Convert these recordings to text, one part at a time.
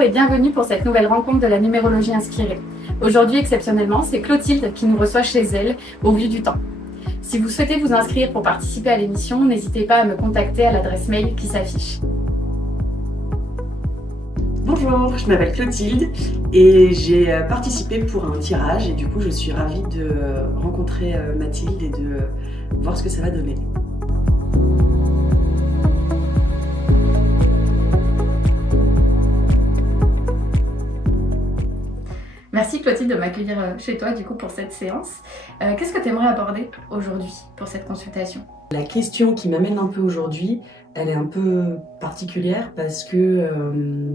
Bonjour et bienvenue pour cette nouvelle rencontre de la numérologie inspirée. Aujourd'hui, exceptionnellement, c'est Clotilde qui nous reçoit chez elle au vu du temps. Si vous souhaitez vous inscrire pour participer à l'émission, n'hésitez pas à me contacter à l'adresse mail qui s'affiche. Bonjour, je m'appelle Clotilde et j'ai participé pour un tirage et du coup je suis ravie de rencontrer Mathilde et de voir ce que ça va donner. Merci Clotilde de m'accueillir chez toi du coup pour cette séance. Qu'est-ce que tu aimerais aborder aujourd'hui pour cette consultation ? La question qui m'amène un peu aujourd'hui, elle est un peu particulière parce que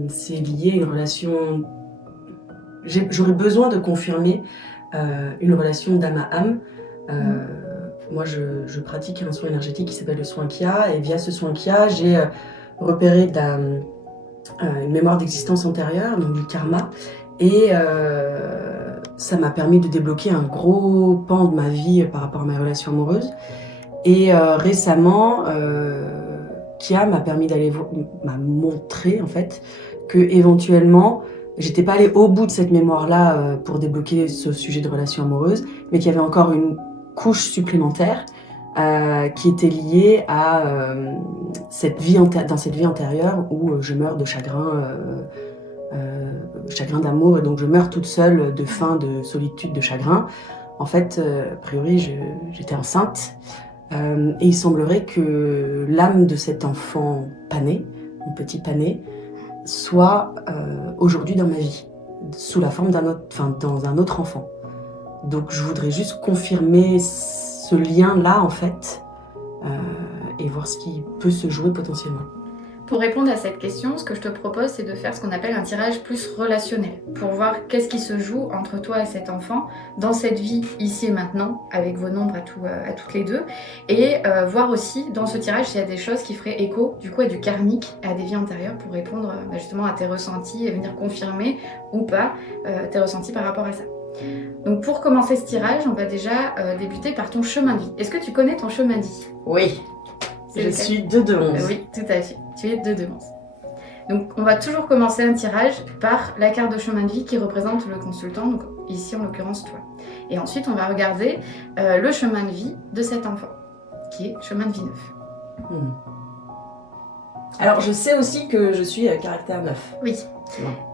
c'est lié à une relation... J'aurais besoin de confirmer une relation d'âme à âme. Moi je pratique un soin énergétique qui s'appelle le soin Kia et via ce soin Kia, j'ai repéré une mémoire d'existence antérieure, donc du karma. Et ça m'a permis de débloquer un gros pan de ma vie par rapport à ma relation amoureuse. Et récemment, Kia m'a montré en fait que éventuellement, j'étais pas allée au bout de cette mémoire-là pour débloquer ce sujet de relation amoureuse, mais qu'il y avait encore une couche supplémentaire qui était liée à dans cette vie antérieure où je meurs de chagrin d'amour, et donc je meurs toute seule de faim, de solitude, de chagrin. En fait, a priori, j'étais enceinte et il semblerait que l'âme de cet enfant pané, mon petit pané, soit aujourd'hui dans ma vie, sous la forme dans un autre enfant. Donc je voudrais juste confirmer ce lien-là en fait et voir ce qui peut se jouer potentiellement. Pour répondre à cette question, ce que je te propose, c'est de faire ce qu'on appelle un tirage plus relationnel, pour voir qu'est-ce qui se joue entre toi et cet enfant dans cette vie ici et maintenant, avec vos nombres à toutes les deux, et voir aussi dans ce tirage s'il y a des choses qui feraient écho du coup à du karmique, à des vies antérieures, pour répondre justement à tes ressentis et venir confirmer ou pas tes ressentis par rapport à ça. Donc pour commencer ce tirage, on va déjà débuter par ton chemin de vie. Est-ce que tu connais ton chemin de vie ? Oui, je suis 2-2-11. Oui, tout à fait. Tu es 2-2-11. Donc, on va toujours commencer un tirage par la carte de chemin de vie qui représente le consultant, donc ici en l'occurrence toi. Et ensuite, on va regarder le chemin de vie de cet enfant, qui est chemin de vie 9. Alors, je sais aussi que je suis caractère 9. Oui,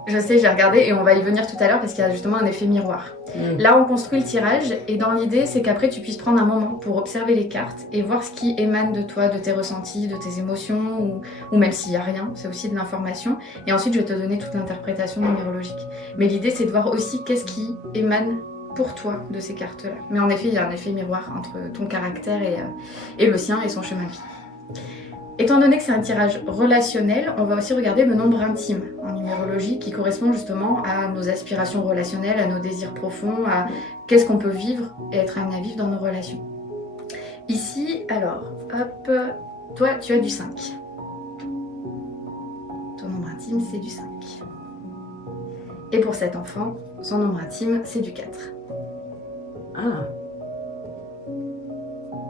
je sais, j'ai regardé et on va y venir tout à l'heure parce qu'il y a justement un effet miroir. Là, on construit le tirage et dans l'idée, c'est qu'après, tu puisses prendre un moment pour observer les cartes et voir ce qui émane de toi, de tes ressentis, de tes émotions ou même s'il n'y a rien, c'est aussi de l'information. Et ensuite, je vais te donner toute l'interprétation numérologique. Mais l'idée, c'est de voir aussi qu'est-ce qui émane pour toi de ces cartes-là. Mais en effet, il y a un effet miroir entre ton caractère et le sien et son chemin de vie. Étant donné que c'est un tirage relationnel, on va aussi regarder le nombre intime en numérologie qui correspond justement à nos aspirations relationnelles, à nos désirs profonds, à qu'est-ce qu'on peut vivre et être amené à vivre dans nos relations. Ici, alors, hop, toi tu as du 5. Ton nombre intime c'est du 5. Et pour cet enfant, son nombre intime c'est du 4. Ah.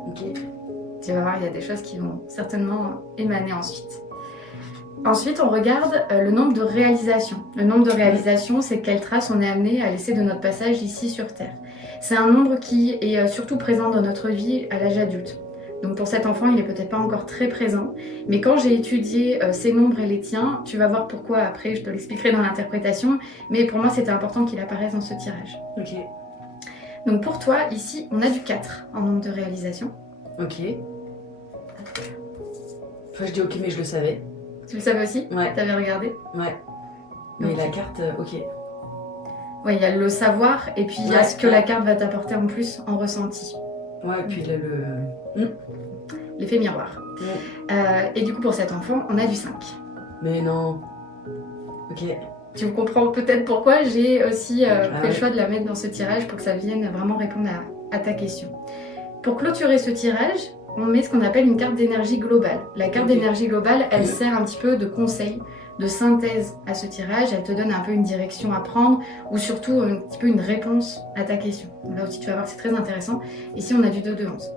Ok. Tu vas voir, il y a des choses qui vont certainement émaner ensuite. Ensuite, on regarde le nombre de réalisations. Le nombre de réalisations, c'est quelle trace on est amené à laisser de notre passage ici sur Terre. C'est un nombre qui est surtout présent dans notre vie à l'âge adulte. Donc pour cet enfant, il n'est peut-être pas encore très présent. Mais quand j'ai étudié ces nombres et les tiens, tu vas voir pourquoi après, je te l'expliquerai dans l'interprétation. Mais pour moi, c'était important qu'il apparaisse dans ce tirage. Ok. Donc pour toi, ici, on a du 4 en nombre de réalisations. Ok. Enfin, je dis ok, mais je le savais. Tu le savais aussi ? Ouais. T'avais regardé ? Ouais. Mais Ok. la carte, ok. Ouais, il y a le savoir et puis il y a ce que la carte va t'apporter en plus en ressenti. Ouais, et puis là, L'effet miroir. Et du coup, pour cet enfant, on a du 5. Mais non. Ok. Tu comprends peut-être pourquoi j'ai aussi fait le ouais. choix de la mettre dans ce tirage pour que ça vienne vraiment répondre à ta question. Pour clôturer ce tirage, on met ce qu'on appelle une carte d'énergie globale. La carte d'énergie globale, elle sert un petit peu de conseil, de synthèse à ce tirage. Elle te donne un peu une direction à prendre ou surtout un petit peu une réponse à ta question. Donc là aussi, tu vas voir que c'est très intéressant. Ici, on a du 2-2-11.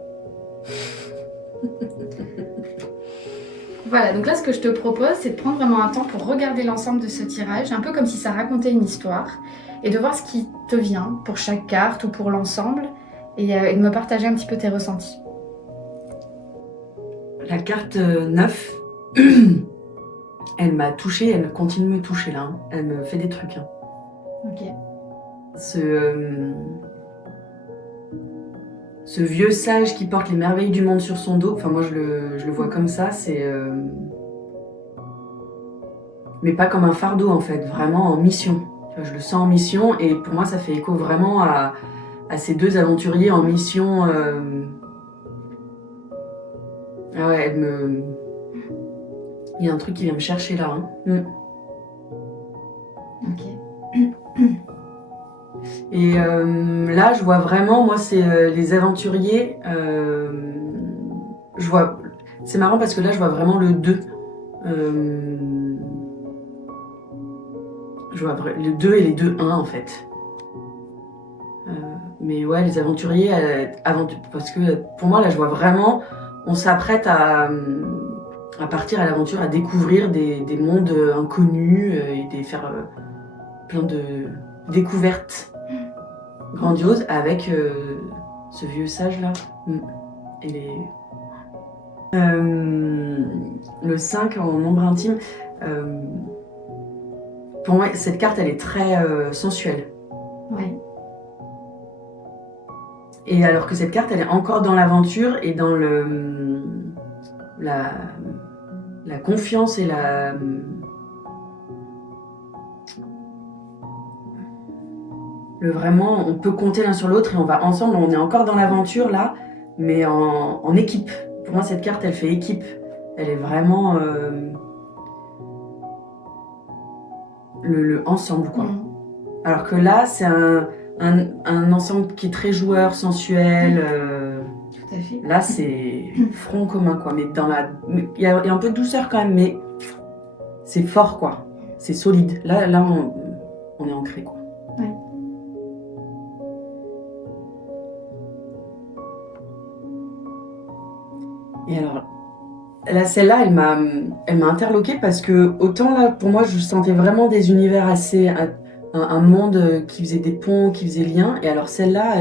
Voilà, donc là, ce que je te propose, c'est de prendre vraiment un temps pour regarder l'ensemble de ce tirage, un peu comme si ça racontait une histoire, et de voir ce qui te vient pour chaque carte ou pour l'ensemble, et de me partager un petit peu tes ressentis. La carte 9, elle m'a touchée, elle continue de me toucher là. Hein. Elle me fait des trucs. Hein. Ok. Ce vieux sage qui porte les merveilles du monde sur son dos, enfin moi je le vois comme ça, c'est... Mais pas comme un fardeau en fait, vraiment en mission. Tu vois, je le sens en mission et pour moi ça fait écho vraiment à ces deux aventuriers en mission. Ah ouais, il y a un truc qui vient me chercher là. Hein. Ok. Et là, je vois vraiment, moi, c'est les aventuriers. Je vois. C'est marrant parce que là, je vois vraiment le 2. Je vois le 2 et les 2-1 en fait. Mais ouais, les aventuriers, parce que pour moi, là, je vois vraiment, on s'apprête à partir à l'aventure, à découvrir des mondes inconnus et faire plein de découvertes grandioses avec ce vieux sage là. Et le 5 en nombre intime, pour moi, cette carte, elle est très sensuelle. Ouais. Et alors que cette carte, elle est encore dans l'aventure et dans la confiance et vraiment, on peut compter l'un sur l'autre et on va ensemble, on est encore dans l'aventure là, mais en équipe. Pour moi, cette carte, elle fait équipe. Elle est vraiment le ensemble, quoi. Alors que là, c'est un ensemble qui est très joueur, sensuel. Tout à fait. Là, c'est front commun, quoi. Mais il y a un peu de douceur quand même, mais c'est fort, quoi. C'est solide. Là, on est ancré, quoi. Ouais. Et alors, là, celle-là, elle m'a interloquée parce que autant là, pour moi, je sentais vraiment des univers assez, un monde qui faisait des ponts, qui faisait lien. Et alors celle-là,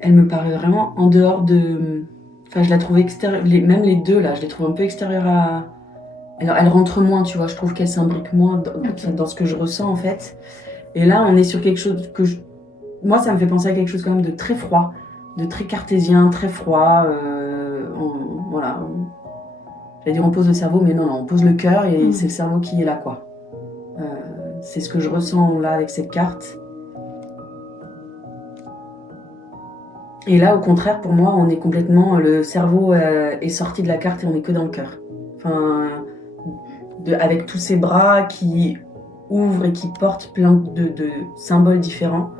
elle me paraît vraiment en dehors de. Enfin, je la trouve extérieure. Même les deux là, je les trouve un peu extérieures à. Alors, elle rentre moins, tu vois. Je trouve qu'elle s'imbrique moins dans ce que je ressens en fait. Et là, on est sur quelque chose que moi, ça me fait penser à quelque chose quand même de très froid, de très cartésien, très froid. Voilà. J'allais dire on pose le cerveau, mais non, on pose le cœur et c'est le cerveau qui est là, quoi. C'est ce que je ressens là avec cette carte. Et là, au contraire, pour moi, on est complètement... Le cerveau est sorti de la carte et on est que dans le cœur. Enfin, avec tous ces bras qui ouvrent et qui portent plein de symboles différents.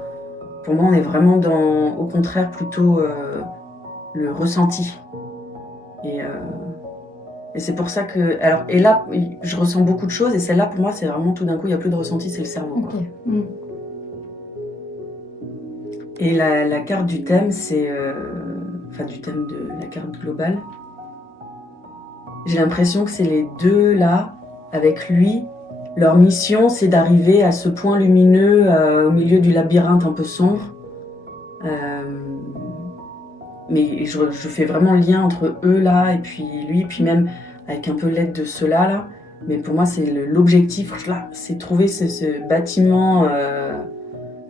Pour moi, on est vraiment dans, au contraire, plutôt le ressenti. Et c'est pour ça que... Alors, et là, je ressens beaucoup de choses, et celle-là, pour moi, c'est vraiment tout d'un coup, il n'y a plus de ressenti, c'est le cerveau. Quoi. Okay. Et la carte du thème, c'est... Enfin, du thème de la carte globale. J'ai l'impression que c'est les deux, là, avec lui. Leur mission, c'est d'arriver à ce point lumineux au milieu du labyrinthe un peu sombre. Mais je fais vraiment le lien entre eux là et puis lui, puis même avec un peu l'aide de ceux-là là. Mais pour moi, c'est l'objectif là, c'est trouver ce bâtiment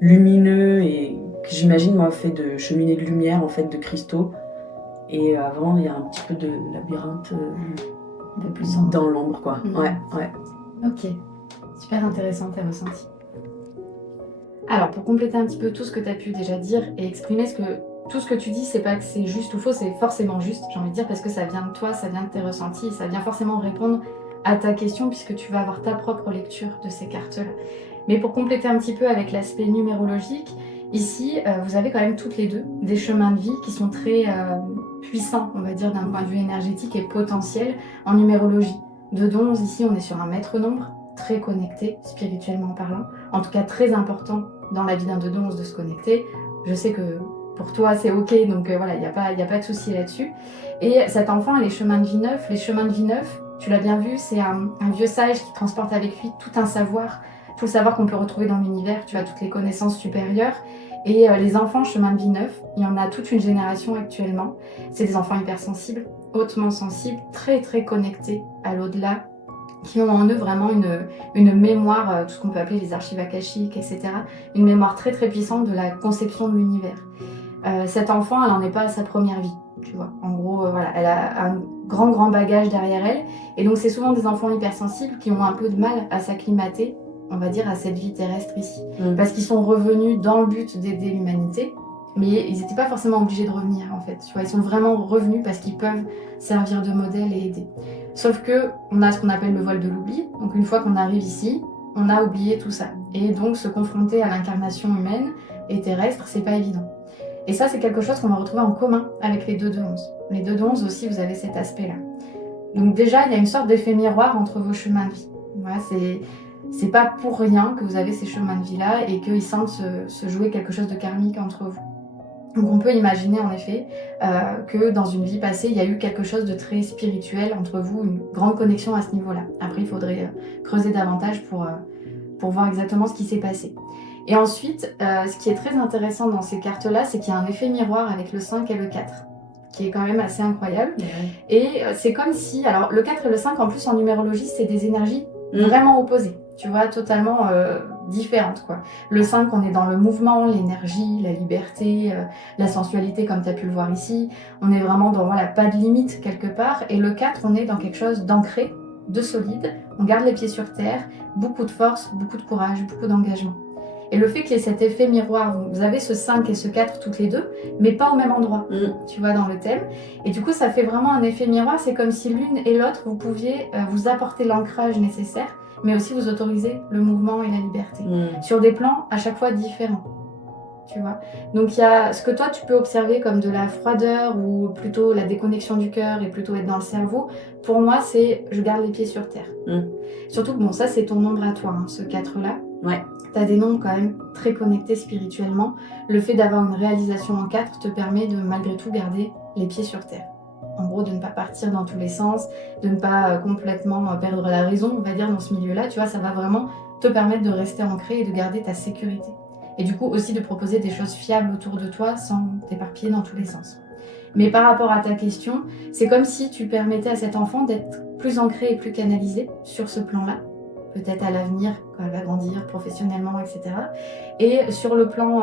lumineux et que j'imagine moi fait de cheminées de lumière en fait de cristaux. Et avant, il y a un petit peu de labyrinthe un peu plus dans l'ombre quoi. Ouais. Ok, super intéressant tes ressentis. Alors pour compléter un petit peu tout ce que tu as pu déjà dire et exprimer tout ce que tu dis, c'est pas que c'est juste ou faux, c'est forcément juste, j'ai envie de dire, parce que ça vient de toi, ça vient de tes ressentis, et ça vient forcément répondre à ta question puisque tu vas avoir ta propre lecture de ces cartes-là. Mais pour compléter un petit peu avec l'aspect numérologique, ici, vous avez quand même toutes les deux des chemins de vie qui sont très puissants, on va dire, d'un point de vue énergétique et potentiel en numérologie. De 11, ici, on est sur un maître nombre, très connecté, spirituellement parlant, en tout cas très important dans la vie d'un de 11 de se connecter. Je sais que pour toi c'est ok, donc voilà, il n'y a pas de souci là-dessus. Et cet enfant a les chemins de vie neufs. Les chemins de vie neufs, tu l'as bien vu, c'est un vieux sage qui transporte avec lui tout un savoir, tout le savoir qu'on peut retrouver dans l'univers, tu as toutes les connaissances supérieures. Et les enfants chemin de vie neuf, il y en a toute une génération actuellement. C'est des enfants hypersensibles, hautement sensibles, très très connectés à l'au-delà, qui ont en eux vraiment une mémoire, tout ce qu'on peut appeler les archives akashiques, etc. Une mémoire très très puissante de la conception de l'univers. Cet enfant, elle n'en est pas à sa première vie, tu vois. En gros, voilà, elle a un grand bagage derrière elle. Et donc, c'est souvent des enfants hypersensibles qui ont un peu de mal à s'acclimater, on va dire, à cette vie terrestre ici. Parce qu'ils sont revenus dans le but d'aider l'humanité, mais ils n'étaient pas forcément obligés de revenir, en fait. Tu vois, ils sont vraiment revenus parce qu'ils peuvent servir de modèle et aider. Sauf que on a ce qu'on appelle le voile de l'oubli. Donc, une fois qu'on arrive ici, on a oublié tout ça. Et donc, se confronter à l'incarnation humaine et terrestre, c'est pas évident. Et ça, c'est quelque chose qu'on va retrouver en commun avec les 2 de 11. Les 2 de 11 aussi, vous avez cet aspect-là. Donc déjà, il y a une sorte d'effet miroir entre vos chemins de vie. Voilà, c'est pas pour rien que vous avez ces chemins de vie-là et qu'ils sentent se jouer quelque chose de karmique entre vous. Donc on peut imaginer en effet que dans une vie passée, il y a eu quelque chose de très spirituel entre vous, une grande connexion à ce niveau-là. Après, il faudrait creuser davantage pour voir exactement ce qui s'est passé. Et ensuite, ce qui est très intéressant dans ces cartes-là, c'est qu'il y a un effet miroir avec le 5 et le 4, qui est quand même assez incroyable. Et c'est comme si... Alors, le 4 et le 5, en plus, en numérologie, c'est des énergies vraiment opposées, tu vois, totalement différentes, quoi. Le 5, on est dans le mouvement, l'énergie, la liberté, la sensualité, comme tu as pu le voir ici. On est vraiment dans, voilà, pas de limite, quelque part. Et le 4, on est dans quelque chose d'ancré, de solide. On garde les pieds sur terre, beaucoup de force, beaucoup de courage, beaucoup d'engagement. Et le fait qu'il y ait cet effet miroir, vous avez ce 5 et ce 4 toutes les deux, mais pas au même endroit, tu vois, dans le thème. Et du coup, ça fait vraiment un effet miroir. C'est comme si l'une et l'autre, vous pouviez vous apporter l'ancrage nécessaire, mais aussi vous autoriser le mouvement et la liberté. Sur des plans à chaque fois différents, tu vois. Donc, il y a ce que toi, tu peux observer comme de la froideur ou plutôt la déconnexion du cœur et plutôt être dans le cerveau. Pour moi, c'est je garde les pieds sur terre. Surtout que, bon, ça, c'est ton nombre à toi, hein, ce 4-là. Ouais. T'as des nombres quand même très connectés spirituellement. Le fait d'avoir une réalisation en 4 te permet de malgré tout garder les pieds sur terre. En gros, de ne pas partir dans tous les sens, de ne pas complètement perdre la raison, on va dire, dans ce milieu-là. Tu vois, ça va vraiment te permettre de rester ancré et de garder ta sécurité. Et du coup, aussi de proposer des choses fiables autour de toi sans t'éparpiller dans tous les sens. Mais par rapport à ta question, c'est comme si tu permettais à cet enfant d'être plus ancré et plus canalisé sur ce plan-là, peut-être à l'avenir, quand elle va grandir professionnellement, etc. Et sur le plan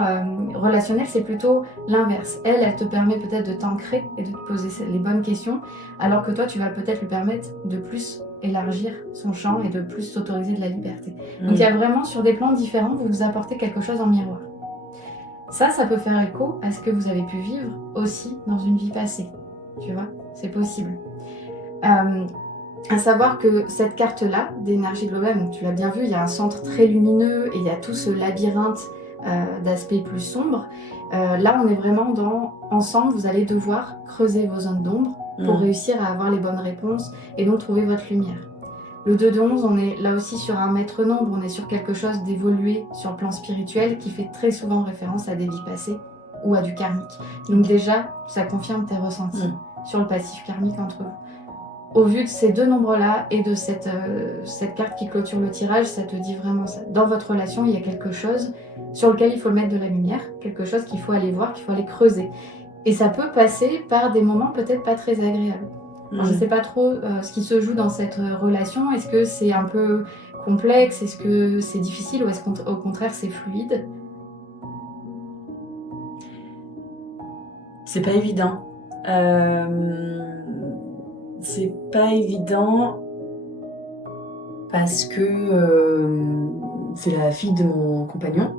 relationnel, c'est plutôt l'inverse. Elle te permet peut-être de t'ancrer et de te poser les bonnes questions, alors que toi, tu vas peut-être lui permettre de plus élargir son champ et de plus s'autoriser de la liberté. Donc il y a vraiment, sur des plans différents, vous vous apportez quelque chose en miroir. Ça peut faire écho à ce que vous avez pu vivre aussi dans une vie passée. Tu vois, c'est possible. À savoir que cette carte-là, d'énergie globale, donc tu l'as bien vu, il y a un centre très lumineux et il y a tout ce labyrinthe d'aspects plus sombres. Là, on est vraiment dans, ensemble, vous allez devoir creuser vos zones d'ombre pour réussir à avoir les bonnes réponses et donc trouver votre lumière. Le 2 de 11, on est là aussi sur un maître nombre, on est sur quelque chose d'évolué sur le plan spirituel qui fait très souvent référence à des vies passées ou à du karmique. Donc déjà, ça confirme tes ressentis sur le passif karmique entre vous. Au vu de ces 2 nombres-là et de cette carte qui clôture le tirage, ça te dit vraiment ça. Dans votre relation, il y a quelque chose sur lequel il faut mettre de la lumière, quelque chose qu'il faut aller voir, qu'il faut aller creuser. Et ça peut passer par des moments peut-être pas très agréables. Alors, je ne sais pas trop ce qui se joue dans cette relation. Est-ce que c'est un peu complexe? Est-ce que c'est difficile? Ou est-ce qu'au contraire c'est fluide? C'est pas évident. C'est pas évident parce que c'est la fille de mon compagnon.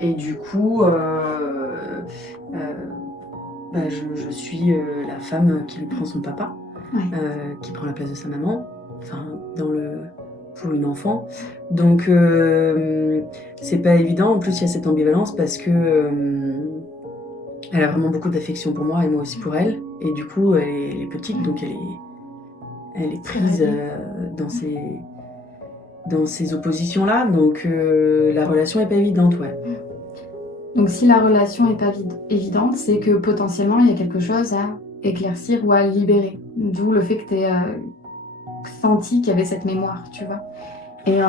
Et du coup, je suis la femme qui lui prend son papa, qui prend la place de sa maman, enfin, pour une enfant. Donc, c'est pas évident. En plus, il y a cette ambivalence parce que elle a vraiment beaucoup d'affection pour moi et moi aussi pour elle. Et du coup, elle est petite, donc elle est prise dans ces oppositions-là. Donc, la relation est pas évidente, ouais. Donc si la relation n'est pas évidente, c'est que potentiellement il y a quelque chose à éclaircir ou à libérer. D'où le fait que tu aies senti qu'il y avait cette mémoire, tu vois. Et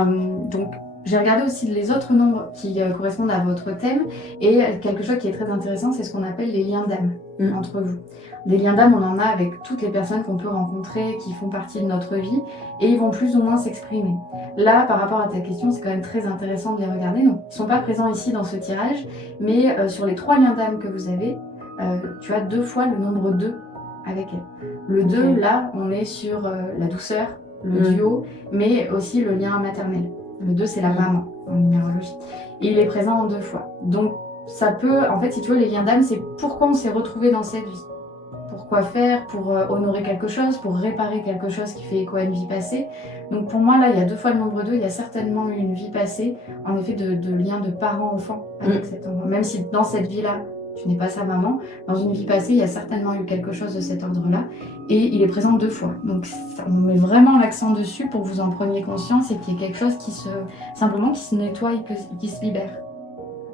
donc j'ai regardé aussi les autres nombres qui correspondent à votre thème, et quelque chose qui est très intéressant, c'est ce qu'on appelle les liens d'âme entre vous. Des liens d'âme, on en a avec toutes les personnes qu'on peut rencontrer, qui font partie de notre vie, et ils vont plus ou moins s'exprimer. Là, par rapport à ta question, c'est quand même très intéressant de les regarder. Donc, ils ne sont pas présents ici dans ce tirage, mais sur les 3 liens d'âme que vous avez, tu as 2 fois le nombre 2 avec elle. Le 2, là, on est sur la douceur, le duo, mais aussi le lien maternel. Le 2, c'est la maman en numérologie. Et il est présent en 2 fois. Donc, ça peut, en fait, si tu veux, les liens d'âme, c'est pourquoi on s'est retrouvé dans cette vie. Pourquoi faire, pour honorer quelque chose, pour réparer quelque chose qui fait écho à une vie passée. Donc pour moi, là, il y a 2 fois le nombre 2, il y a certainement eu une vie passée, en effet, de lien de parent-enfant avec cet enfant. Même si dans cette vie-là, tu n'es pas sa maman, dans une vie passée, il y a certainement eu quelque chose de cet ordre-là, et il est présent 2 fois. Donc on met vraiment l'accent dessus pour que vous en preniez conscience et qu'il y ait quelque chose qui se nettoie et qui se libère.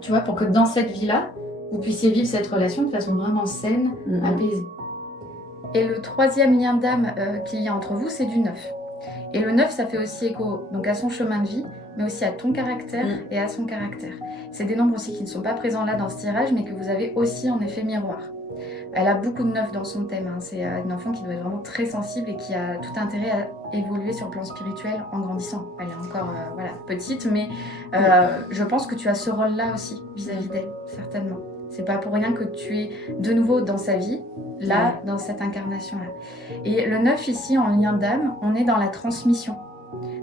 Tu vois, pour que dans cette vie-là, vous puissiez vivre cette relation de façon vraiment saine, apaisée. Et le 3e lien d'âme qu'il y a entre vous, c'est du 9. Et le 9, ça fait aussi écho donc à son chemin de vie, mais aussi à ton caractère et à son caractère. C'est des nombres aussi qui ne sont pas présents là dans ce tirage, mais que vous avez aussi en effet miroir. Elle a beaucoup de 9 dans son thème. C'est une enfant qui doit être vraiment très sensible et qui a tout intérêt à évoluer sur le plan spirituel en grandissant. Elle est encore petite, mais je pense que tu as ce rôle-là aussi vis-à-vis d'elle, certainement. C'est pas pour rien que tu es de nouveau dans sa vie, là, dans cette incarnation-là. Et le 9 ici, en lien d'âme, on est dans la transmission,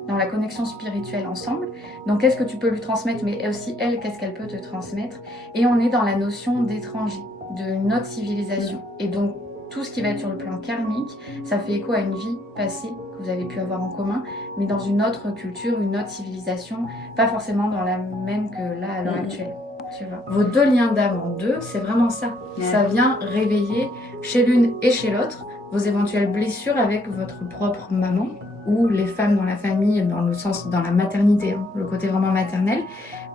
dans la connexion spirituelle ensemble. Donc qu'est-ce que tu peux lui transmettre, mais aussi elle, qu'est-ce qu'elle peut te transmettre. Et on est dans la notion d'étranger, d'une autre civilisation. Et donc tout ce qui va être sur le plan karmique, ça fait écho à une vie passée que vous avez pu avoir en commun, mais dans une autre culture, une autre civilisation, pas forcément dans la même que là à l'heure actuelle. Tu vois. Vos 2 liens d'âme en 2, c'est vraiment ça. Ça vient réveiller chez l'une et chez l'autre vos éventuelles blessures avec votre propre maman ou les femmes dans la famille, dans le sens, dans la maternité, le côté vraiment maternel,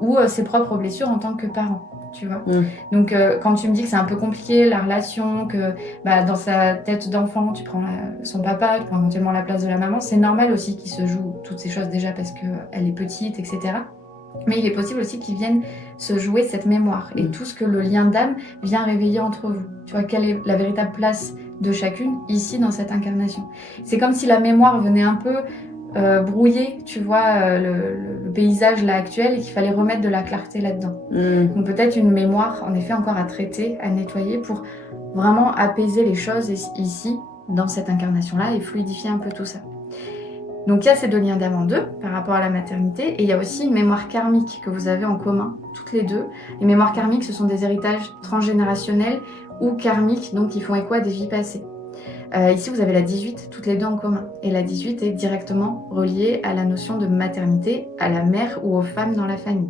ou ses propres blessures en tant que parent. Tu vois. Donc quand tu me dis que c'est un peu compliqué la relation, que dans sa tête d'enfant tu prends son papa, tu prends éventuellement la place de la maman, c'est normal aussi qu'il se joue toutes ces choses déjà parce qu'elle est petite, etc. Mais il est possible aussi qu'ils viennent se jouer cette mémoire et tout ce que le lien d'âme vient réveiller entre vous. Tu vois, quelle est la véritable place de chacune ici dans cette incarnation. C'est comme si la mémoire venait un peu brouiller, tu vois, le paysage là actuel et qu'il fallait remettre de la clarté là-dedans. Donc peut-être une mémoire en effet encore à traiter, à nettoyer pour vraiment apaiser les choses ici dans cette incarnation-là et fluidifier un peu tout ça. Donc il y a ces 2 liens d'âme en 2 par rapport à la maternité, et il y a aussi une mémoire karmique que vous avez en commun, toutes les 2. Les mémoires karmiques, ce sont des héritages transgénérationnels ou karmiques, donc qui font écho à des vies passées. Ici, vous avez la 18, toutes les 2 en commun. Et la 18 est directement reliée à la notion de maternité, à la mère ou aux femmes dans la famille.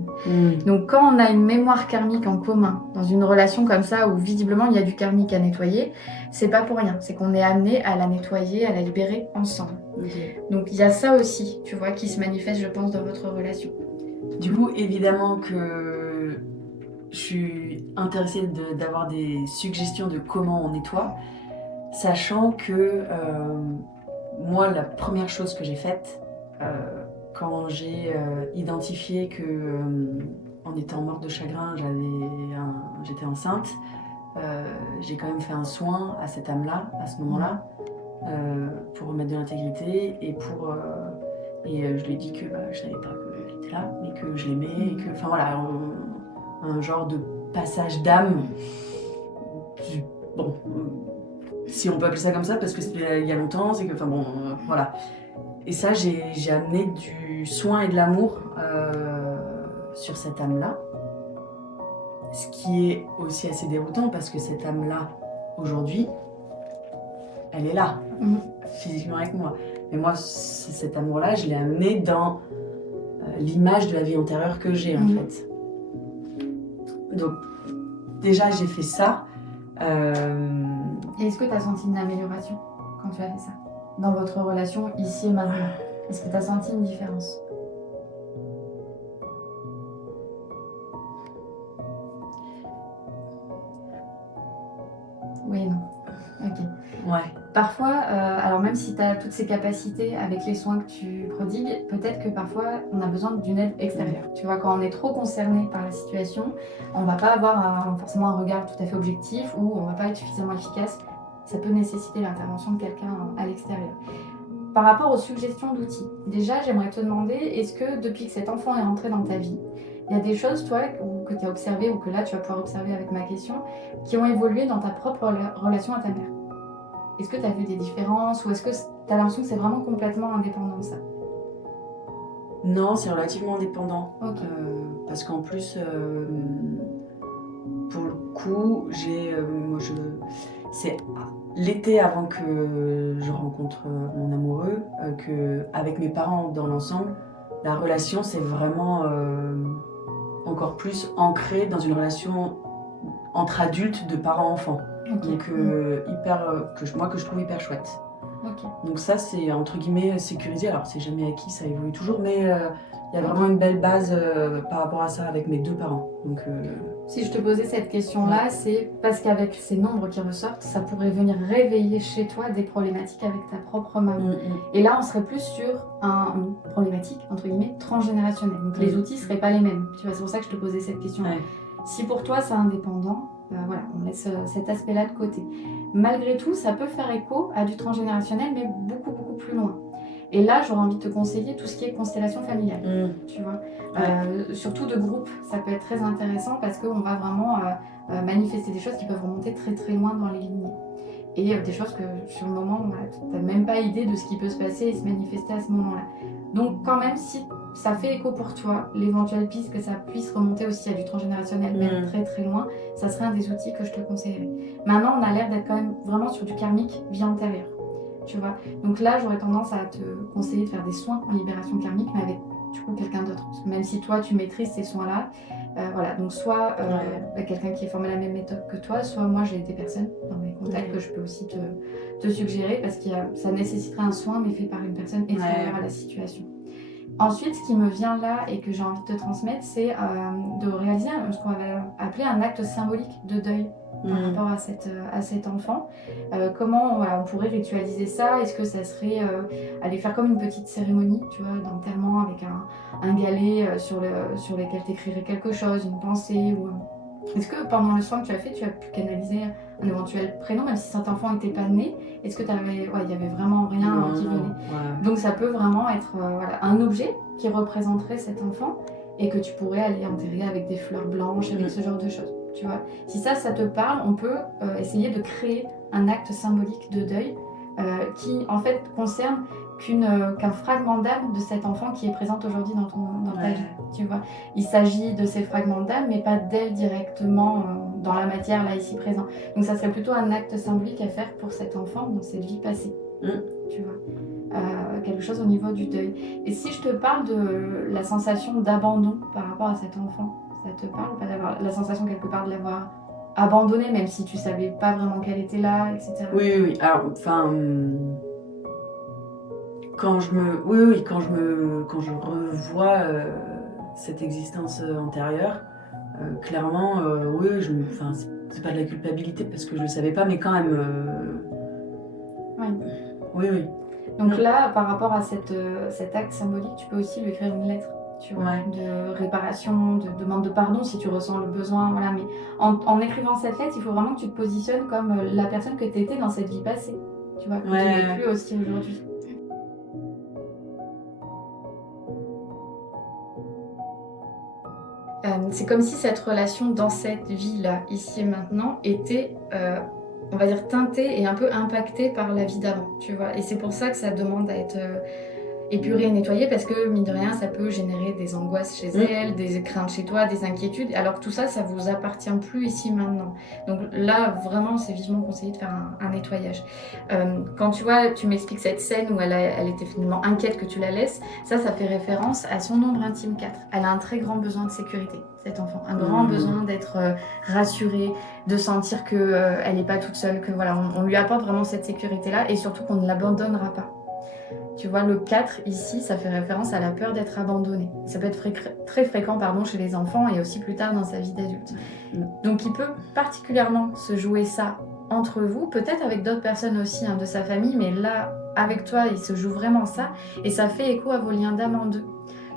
Donc quand on a une mémoire karmique en commun, dans une relation comme ça, où visiblement il y a du karmique à nettoyer, c'est pas pour rien. C'est qu'on est amené à la nettoyer, à la libérer ensemble. Donc il y a ça aussi, tu vois, qui se manifeste, je pense, dans votre relation. Du coup, évidemment que je suis intéressée d'avoir des suggestions de comment on nettoie, sachant que moi, la première chose que j'ai faite, quand j'ai identifié que, en étant morte de chagrin, j'étais enceinte, j'ai quand même fait un soin à cette âme-là, à ce moment-là, pour remettre de l'intégrité et je lui ai dit que je savais pas qu'elle était là, mais que je l'aimais et que, enfin voilà, un genre de passage d'âme. Bon, si on peut appeler ça comme ça, parce que c'était il y a longtemps, c'est que, enfin bon, voilà. Et ça, j'ai amené du soin et de l'amour sur cette âme-là. Ce qui est aussi assez déroutant, parce que cette âme-là, aujourd'hui, elle est là, physiquement avec moi. Mais moi, cet amour-là, je l'ai amené dans l'image de la vie antérieure que j'ai, en fait. Donc, déjà, j'ai fait ça. Et est-ce que tu as senti une amélioration quand tu as fait ça? Dans votre relation, ici et maintenant? Est-ce que tu as senti une différence? Oui, non. Ok. Ouais. Parfois, alors même si tu as toutes ces capacités avec les soins que tu prodigues, peut-être que parfois on a besoin d'une aide extérieure. Tu vois, quand on est trop concerné par la situation, on va pas avoir forcément un regard tout à fait objectif ou on va pas être suffisamment efficace. Ça peut nécessiter l'intervention de quelqu'un à l'extérieur. Par rapport aux suggestions d'outils, déjà j'aimerais te demander, est-ce que depuis que cet enfant est rentré dans ta vie, il y a des choses, toi, que tu as observées ou que là tu vas pouvoir observer avec ma question, qui ont évolué dans ta propre relation à ta mère? Est-ce que tu as vu des différences ou est-ce que tu as l'impression que c'est vraiment complètement indépendant de ça? Non, c'est relativement indépendant. Ok. Parce qu'en plus, pour le coup, c'est l'été avant que je rencontre mon amoureux, que avec mes parents dans l'ensemble, la relation c'est vraiment encore plus ancrée dans une relation entre adultes de parents-enfants. Ok. Donc que je trouve hyper chouette. Ok. Donc ça c'est entre guillemets sécurisé. Alors c'est jamais acquis, ça évolue toujours, mais il y a vraiment une belle base par rapport à ça avec mes deux parents. Donc Si je te posais cette question-là, c'est parce qu'avec ces nombres qui ressortent, ça pourrait venir réveiller chez toi des problématiques avec ta propre maman. Et là, on serait plus sur une problématique, entre guillemets, transgénérationnelle. Donc les outils seraient pas les mêmes. Tu vois, c'est pour ça que je te posais cette question-là. Ouais. Si pour toi c'est indépendant, voilà, on laisse cet aspect-là de côté. Malgré tout, ça peut faire écho à du transgénérationnel, mais beaucoup, beaucoup plus loin. Et là, j'aurais envie de te conseiller tout ce qui est constellation familiale, tu vois. Surtout de groupe, ça peut être très intéressant parce qu'on va vraiment manifester des choses qui peuvent remonter très très loin dans les lignées. Et des choses que sur le moment, tu n'as même pas idée de ce qui peut se passer et se manifester à ce moment-là. Donc quand même, si ça fait écho pour toi, l'éventuelle piste que ça puisse remonter aussi à du transgénérationnel, même très très loin, ça serait un des outils que je te conseillerais. Maintenant, on a l'air d'être quand même vraiment sur du karmique vie antérieure. Tu vois. Donc là, j'aurais tendance à te conseiller de faire des soins en libération karmique, mais avec du coup quelqu'un d'autre. Parce que même si toi, tu maîtrises ces soins-là, voilà. Donc soit quelqu'un qui est formé à la même méthode que toi, soit moi, j'ai des personnes dans mes contacts que je peux aussi te suggérer parce que ça nécessiterait un soin, mais fait par une personne extérieure à la situation. Ensuite, ce qui me vient là et que j'ai envie de te transmettre, c'est de réaliser ce qu'on va appeler un acte symbolique de deuil par rapport à cet enfant. Comment on pourrait ritualiser ça? Est-ce que ça serait aller faire comme une petite cérémonie, tu vois, d'enterrement avec un galet sur lequel tu écrirais quelque chose, une pensée ou... Est-ce que pendant le soin que tu as fait, tu as pu canaliser un éventuel prénom, même si cet enfant n'était pas né? Est-ce que il y avait vraiment rien qui venait? Donc ça peut vraiment être un objet qui représenterait cet enfant et que tu pourrais aller enterrer avec des fleurs blanches, avec ce genre de choses. Tu vois, si ça te parle, on peut essayer de créer un acte symbolique de deuil qui en fait concerne qu'un fragment d'âme de cet enfant qui est présent aujourd'hui dans ta vie. Tu vois, il s'agit de ces fragments d'âme, mais pas d'elle directement dans la matière là ici présent. Donc ça serait plutôt un acte symbolique à faire pour cet enfant dans cette vie passée. Tu vois, quelque chose au niveau du deuil. Et si je te parle de la sensation d'abandon par rapport à cet enfant, ça te parle ou pas d'avoir la sensation quelque part de l'avoir abandonné, même si tu savais pas vraiment qu'elle était là, etc. Oui. Alors, enfin, quand je revois cette existence antérieure, clairement, c'est pas de la culpabilité parce que je le savais pas, mais quand même. Oui. Donc là, par rapport à cet acte symbolique, tu peux aussi lui écrire une lettre. Tu vois, de réparation, de demande de pardon si tu ressens le besoin, voilà. Mais en écrivant cette lettre, il faut vraiment que tu te positionnes comme la personne que tu étais dans cette vie passée, tu vois, que tu n'es plus aussi aujourd'hui. C'est comme si cette relation dans cette vie-là, ici et maintenant, était, on va dire, teintée et un peu impactée par la vie d'avant, tu vois. Et c'est pour ça que ça demande à être épurée et nettoyée, parce que, mine de rien, ça peut générer des angoisses chez elle, des craintes chez toi, des inquiétudes, alors que tout ça, ça vous appartient plus ici maintenant. Donc là, vraiment, c'est vivement conseillé de faire un nettoyage. Quand tu vois, tu m'expliques cette scène où elle était finalement inquiète que tu la laisses, ça fait référence à son nombre intime 4. Elle a un très grand besoin de sécurité, cet enfant. Un grand besoin d'être rassurée, de sentir qu'elle n'est pas toute seule, que voilà, on lui apporte vraiment cette sécurité-là et surtout qu'on ne l'abandonnera pas. Tu vois, le 4 ici, ça fait référence à la peur d'être abandonné. Ça peut être très fréquent chez les enfants et aussi plus tard dans sa vie d'adulte. Donc il peut particulièrement se jouer ça entre vous, peut-être avec d'autres personnes aussi de sa famille, mais là, avec toi, il se joue vraiment ça, et ça fait écho à vos liens d'âme en deux.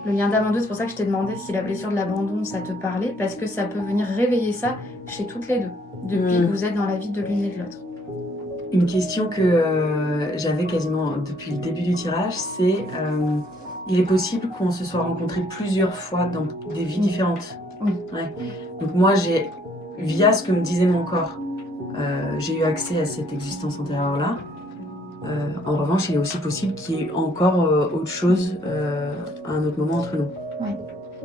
Le lien d'âme en deux, c'est pour ça que je t'ai demandé si la blessure de l'abandon, ça te parlait, parce que ça peut venir réveiller ça chez toutes les deux, depuis que vous êtes dans la vie de l'une et de l'autre. Une question que j'avais quasiment depuis le début du tirage, c'est il est possible qu'on se soit rencontrés plusieurs fois dans des vies différentes. Oui. Ouais. Donc moi, via ce que me disait mon corps, j'ai eu accès à cette existence antérieure-là. En revanche, il est aussi possible qu'il y ait encore autre chose à un autre moment entre nous. Ouais.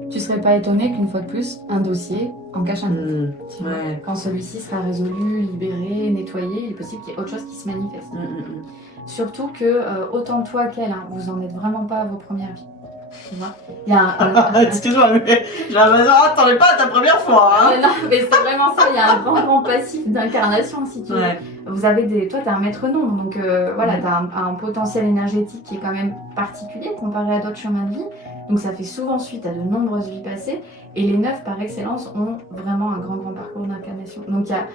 Tu serais pas étonné qu'une fois de plus, un dossier en cache un autre. Ouais. Quand celui-ci sera résolu, libéré, nettoyé, il est possible qu'il y ait autre chose qui se manifeste. Surtout que autant toi qu'elle, vous en êtes vraiment pas à vos premières vies. Tu vois, il y a Excuse-moi, mais j'ai l'impression que t'en es pas à ta première fois. Hein. Non, mais c'est vraiment ça, il y a un grand passif d'incarnation si tu veux. Ouais. Vous avez toi t'es un maître nombre, donc voilà, t'as un potentiel énergétique qui est quand même particulier comparé à d'autres chemins de vie. Donc ça fait souvent suite à de nombreuses vies passées. Et les 9 par excellence ont vraiment un grand parcours d'incarnation. Donc il y a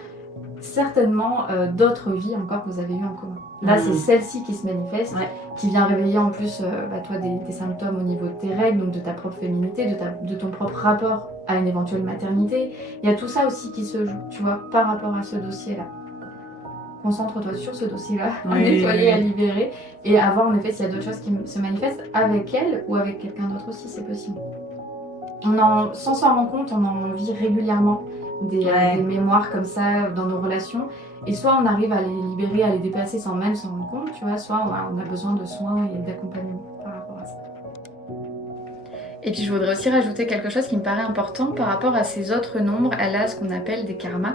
certainement d'autres vies encore que vous avez eues en commun. Là, c'est celle-ci qui se manifeste, qui vient réveiller en plus toi des symptômes au niveau de tes règles, donc de ta propre féminité, de ton propre rapport à une éventuelle maternité. Il y a tout ça aussi qui se joue, tu vois, par rapport à ce dossier-là. Concentre-toi sur ce dossier-là, à nettoyer, à libérer, et à voir en effet s'il y a d'autres choses qui se manifestent avec elle ou avec quelqu'un d'autre aussi, c'est possible. Sans s'en rendre compte, on en vit régulièrement des mémoires comme ça dans nos relations, et soit on arrive à les libérer, à les dépasser sans même s'en rendre compte, tu vois, soit on a besoin de soins et d'accompagnement par rapport à ça. Et puis je voudrais aussi rajouter quelque chose qui me paraît important par rapport à ces autres nombres. Elle a ce qu'on appelle des karmas.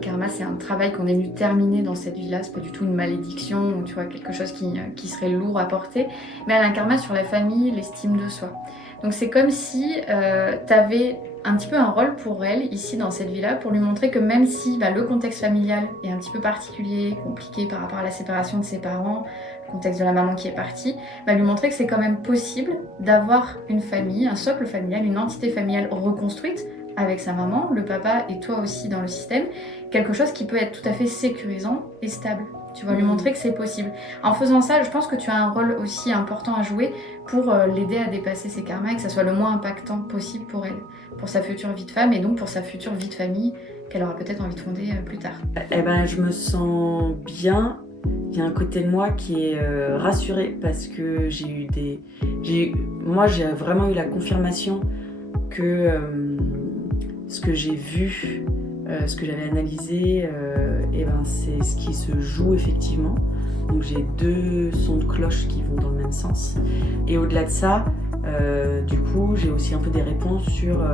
Karma, c'est un travail qu'on est venu terminer dans cette vie-là, c'est pas du tout une malédiction ou tu vois quelque chose qui serait lourd à porter, mais elle a un karma sur la famille, l'estime de soi. Donc c'est comme si t'avais un petit peu un rôle pour elle ici dans cette vie-là, pour lui montrer que même si le contexte familial est un petit peu particulier, compliqué par rapport à la séparation de ses parents, le contexte de la maman qui est partie, lui montrer que c'est quand même possible d'avoir une famille, un socle familial, une entité familiale reconstruite avec sa maman, le papa et toi aussi dans le système, quelque chose qui peut être tout à fait sécurisant et stable. Tu vas lui montrer que c'est possible. En faisant ça, je pense que tu as un rôle aussi important à jouer pour l'aider à dépasser ses karmas et que ça soit le moins impactant possible pour elle, pour sa future vie de femme et donc pour sa future vie de famille qu'elle aura peut-être envie de fonder plus tard. Je me sens bien. Il y a un côté de moi qui est rassuré parce que moi j'ai vraiment eu la confirmation que ce que j'ai vu, ce que j'avais analysé, c'est ce qui se joue effectivement. Donc j'ai 2 sons de cloche qui vont dans le même sens. Et au-delà de ça, du coup, j'ai aussi un peu des réponses sur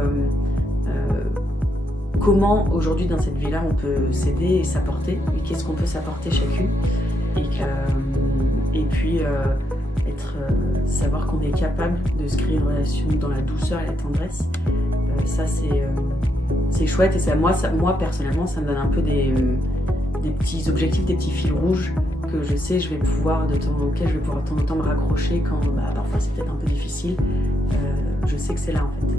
comment aujourd'hui dans cette vie-là on peut s'aider et s'apporter, et qu'est-ce qu'on peut s'apporter chacune. Et puis savoir qu'on est capable de se créer une relation dans la douceur et la tendresse. Ça c'est chouette, et ça, moi personnellement ça me donne un peu des petits objectifs, des petits fils rouges que je sais auxquels je vais pouvoir de temps en temps me raccrocher quand parfois c'est peut-être un peu difficile. Je sais que c'est là en fait.